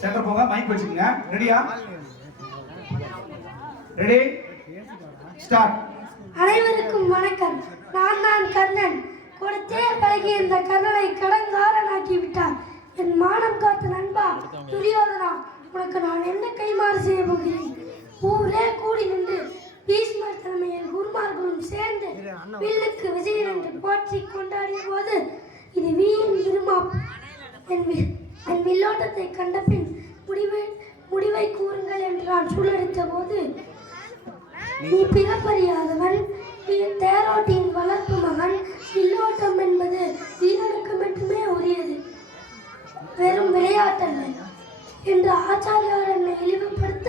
Centre போங்க, mic வச்சுக்கோங்க. ரெடியா? Ready start. அனைவருக்கும் வணக்கம். நான் தான் கர்ணன். கொடுத்தே பழகி இந்த கர்ணனை கடங்காரனாக்கி விட்டார். என் மானம் காத்த நண்பா துரியோதனா, உனக்கு நான் என்ன கைமாறு செய்ய போகிறேன்? ஊரே கூடி நின்று பீஷ்மர் தலைமையில் குருமார்களும் சேர்ந்து வில்லுக்கு விஜயன் என்று போற்றி கொண்டாடிய போது இது வீண் இருமாப்பு. என் வில்லோட்டத்தை கண்ட பின் முடிவை கூறுங்கள் என்று நான் சூழலித்த போது, நீ பிறப்பறியாதவன், தேரோட்டியின் வளர்ப்பு மகன், வில்லோட்டம் என்பது வீரனுக்கு மட்டுமே உரியது, வெறும் விளையாட்டல்ல என்று ஆச்சாரியார் என்னை இழிவுபடுத்த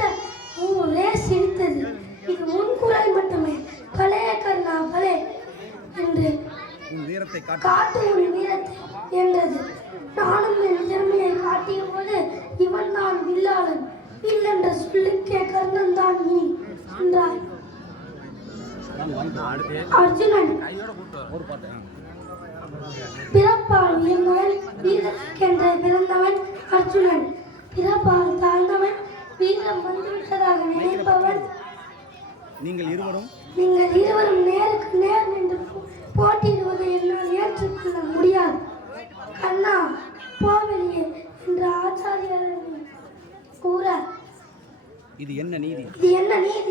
ஊரே சிரித்தது. இது உன் குரல் மட்டுமே, பலே கர்ணா பலே என்று காட்டு உன் வீரத்தை என்றது. நானும் என் திறமையை காட்டிய போது, இவன் தான் வில்லாளன், வில் என்ற சொல்லுக்கே கர்ணன் தான் இனி என்றார். அர்ஜுனன் பிறப்பால் உயர்ந்தவன், வீரத்துக்கென்று பிறந்தவன் அர்ஜுனன். பிறப்பால் தாழ்ந்தவன், வீரம் வந்துவிட்டதாக நினைப்பவன். நீங்கள் இருவரும் நேருக்கு நேர் நின்று போட்டியிடுவதை என்னால் ஏற்றுக்கொள்ள முடியாது. கண்ணா போவெளியே என்று ஆச்சாரியர் கூற, இது என்ன நீதி,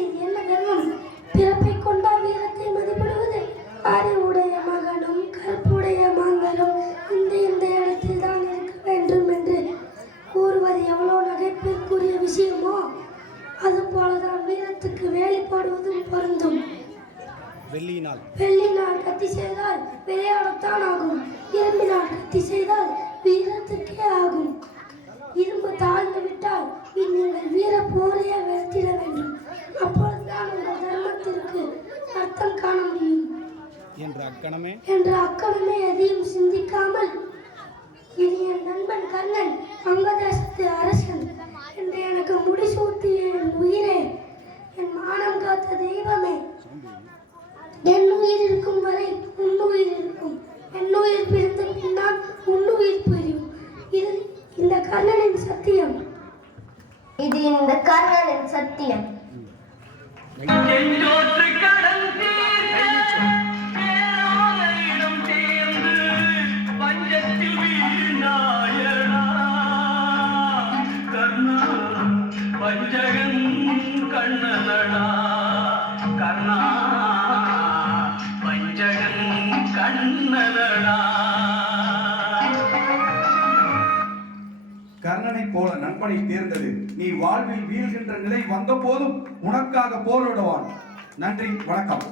இது என்ன தர்மம்? பிறப்பை கொண்டா வீரத்தை மதிப்பிடுவது? அறிவுடைய மகனும் கற்புடைய மாந்தரும் இந்த இடத்தில் தான் இருக்க வேண்டும் என்று கூறுவது எவ்வளவு நகைப்பிற்குரிய விஷயமோ, அதுபோலதான் வீரத்துக்கு வேலை போடுவதும் பொருந்தும். வெள்ளினால் கத்தி செய்தால் விளையாடத்தான் ஆகும், இரும்பினால் கத்தி செய்தால் வீரத்துக்கே ஆகும். இரும்பு தாழ்ந்து விட்டால் நீங்கள் வீர போரையே வெறுத்திட வேண்டும். அப்பொழுதுதான் உங்கள் தர்மத்திற்கு அர்த்தம் காண முடியும் என்ற அக்கணமே எதையும் சிந்திக்காமல், இது என் நண்பன் கர்ணன், வங்கதேசத்து அரசன் என்று எனக்கு முடிசூட்டிய என் உயிரே, என் மானம் காத்த தெய்வமே, என் உயிர் இருக்கும் வரை உன்னுயிர் இருக்கும், என் உயிர் பிரிந்த பின்னால் உன்னுயிர் பிரியும். இது இந்த கர்ணனின் சத்தியம். கர்ணனை போல நண்பனை தேர்ந்தது. நீ வாழ்வில் வீழ்கின்ற நிலை வந்த போதும் உனக்காக போரிடுவான். நன்றி, வணக்கம்.